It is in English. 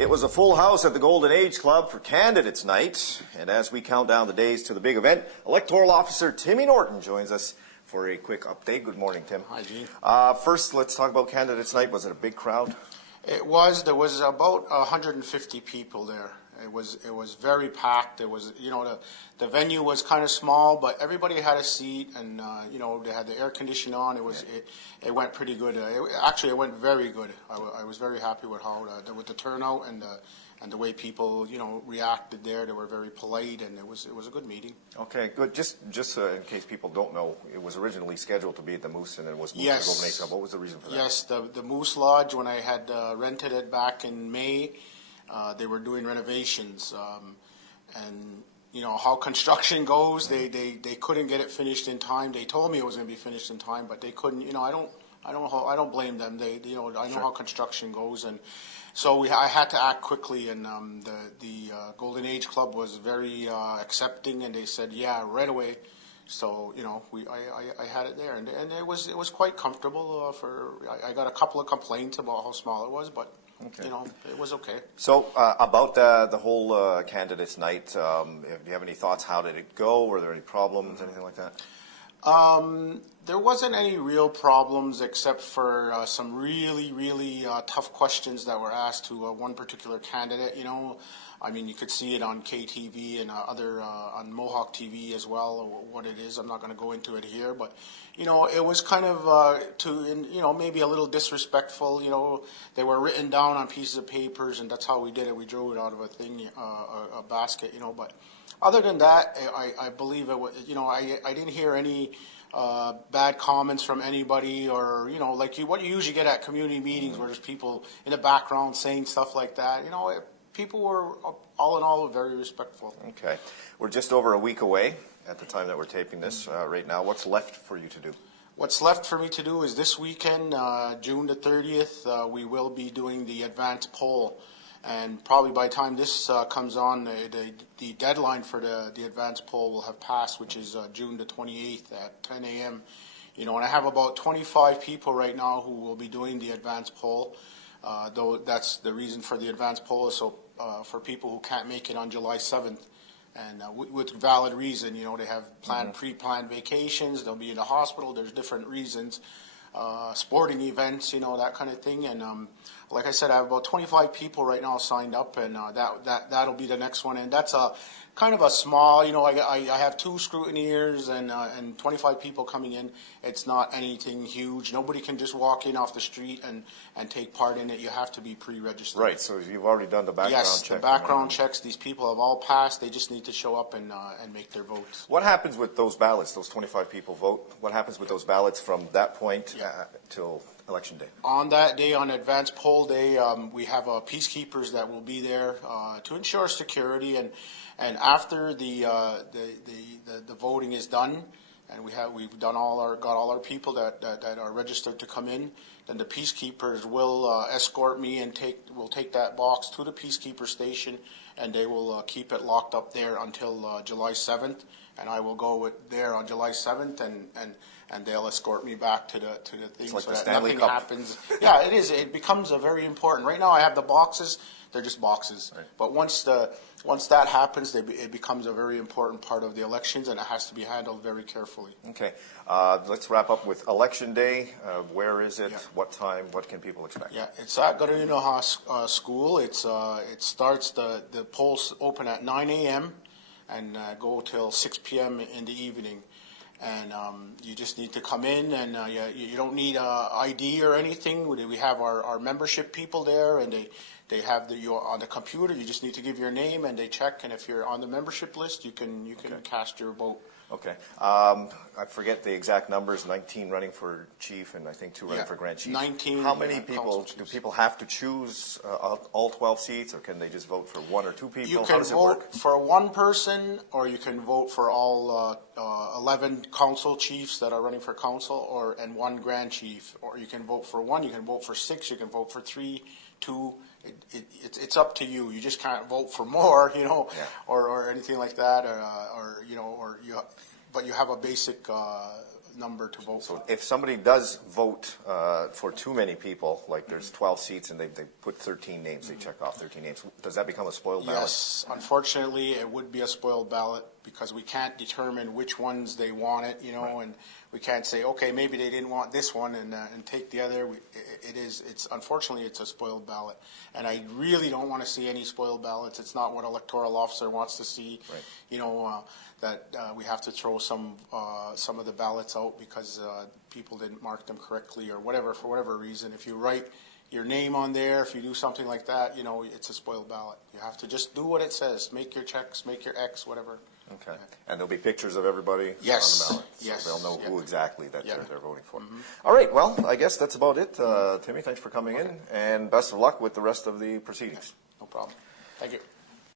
It was a full house at the Golden Age Club for Candidates Night, and as we count down the days to the big event, Electoral Officer Timmy Norton joins us for a quick update. Good morning, Tim. Hi, Gene. First, let's talk about Candidates Night. Was it a big crowd? It was. There was about 150 people there. It was very packed. It was, the venue was kind of small, but everybody had a seat, and they had the air conditioning on. It went pretty good. It went very good. I was very happy with how with the turnout and the way people reacted there. They were very polite, and it was a good meeting. Okay, good. Just in case people don't know, it was originally scheduled to be at the Moose, and it was moved Yes. to Golden Age Club. What was the reason for that? Yes, the Moose Lodge, when I had rented it back in May, they were doing renovations, and how construction goes. They couldn't get it finished in time. They told me it was going to be finished in time, but they couldn't. I don't blame them. I know Sure. how construction goes, and so I had to act quickly. And the Golden Age Club was very accepting, and they said, yeah, right away. So I had it there, and it was quite comfortable. I got a couple of complaints about how small it was, but. Okay. It was okay. So about the whole Candidates Night, do you have any thoughts? How did it go? Were there any problems, anything like that? There wasn't any real problems except for some really, really tough questions that were asked to one particular candidate. You could see it on KTV and on Mohawk TV as well, what it is. I'm not going to go into it here, but, it was kind of maybe a little disrespectful. They were written down on pieces of papers, and that's how we did it. We drew it out of a basket, but other than that, I believe it was, I didn't hear any bad comments from anybody, or what you usually get at community meetings, where there's people in the background saying stuff like that. People were all in all very respectful. Okay, we're just over a week away at the time that we're taping this right now. What's left for you to do? What's left for me to do is this weekend, June the 30th, we will be doing the advance poll. And probably by the time this comes on, the deadline for the advance poll will have passed, which is June the 28th at 10 a.m. And I have about 25 people right now who will be doing the advance poll. Though that's the reason for the advance poll is so for people who can't make it on July 7th. And with valid reason, they have pre-planned vacations, they'll be in the hospital, there's different reasons. Sporting events, that kind of thing. And like I said, I have about 25 people right now signed up, and that'll be the next one. And that's a kind of a small, I have 2 scrutineers and 25 people coming in. It's not anything huge. Nobody can just walk in off the street and take part in it. You have to be pre-registered. Right, so you've already done the background check. Yes, the background checks. These people have all passed. They just need to show up and make their votes. What happens with those ballots? Those 25 people vote. What happens with those ballots from that point till Election Day? On that day, on advance poll day, we have peacekeepers that will be there to ensure security, and after the voting is done, and we've got all our people that are registered to come in, then the peacekeepers will escort me and will take that box to the peacekeeper station, and they will keep it locked up there until July 7th, and I will go there on July 7th, and they'll escort me back to the thing, like so the that Stanley nothing Cup. happens. Yeah, it is. It becomes a very important. Right now, I have the boxes. They're just boxes. Right. But once that happens, it becomes a very important part of the elections, and it has to be handled very carefully. Okay. Let's wrap up with Election Day. Where is it? Yeah. What time? What can people expect? Yeah, it's at Gatineau School. It starts, the polls open at 9 a.m. and go till 6 p.m. in the evening. And you just need to come in, and you don't need ID or anything. We have our membership people there, and they have you're on the computer. You just need to give your name, and they check. And if you're on the membership list, you can cast your vote. Okay. I forget the exact numbers. 19 running for chief, and I think 2 running for grand chief. 19. How many people do people have to choose all 12 seats, or can they just vote for 1 or 2 people? You can vote for 1 person, or you can vote for all 11 council chiefs that are running for council, and 1 grand chief. Or you can vote for 1. You can vote for 6. You can vote for 3, 2. It's up to you. You just can't vote for more, or anything like that, but you have a basic number to vote for. If somebody does vote for too many people, like there's 12 seats and they put 13 names, they check off 13 names, does that become a spoiled ballot? Yes, unfortunately, it would be a spoiled ballot because we can't determine which ones they want it, you know, Right. and we can't say, okay, maybe they didn't want this one and take the other. Unfortunately, it's a spoiled ballot. And I really don't want to see any spoiled ballots. It's not what electoral officer wants to see. Right. You know, that we have to throw some of the ballots out because people didn't mark them correctly or whatever, for whatever reason. If you write your name on there, if you do something like that, you know, it's a spoiled ballot. You have to just do what it says. Make your checks, make your X, whatever. Okay. And there'll be pictures of everybody Yes. on the ballot. Yes. So they'll know who exactly that Yeah. they're voting for. All right. Well, I guess that's about it. Timmy, thanks for coming in. And best of luck with the rest of the proceedings. No problem. Thank you.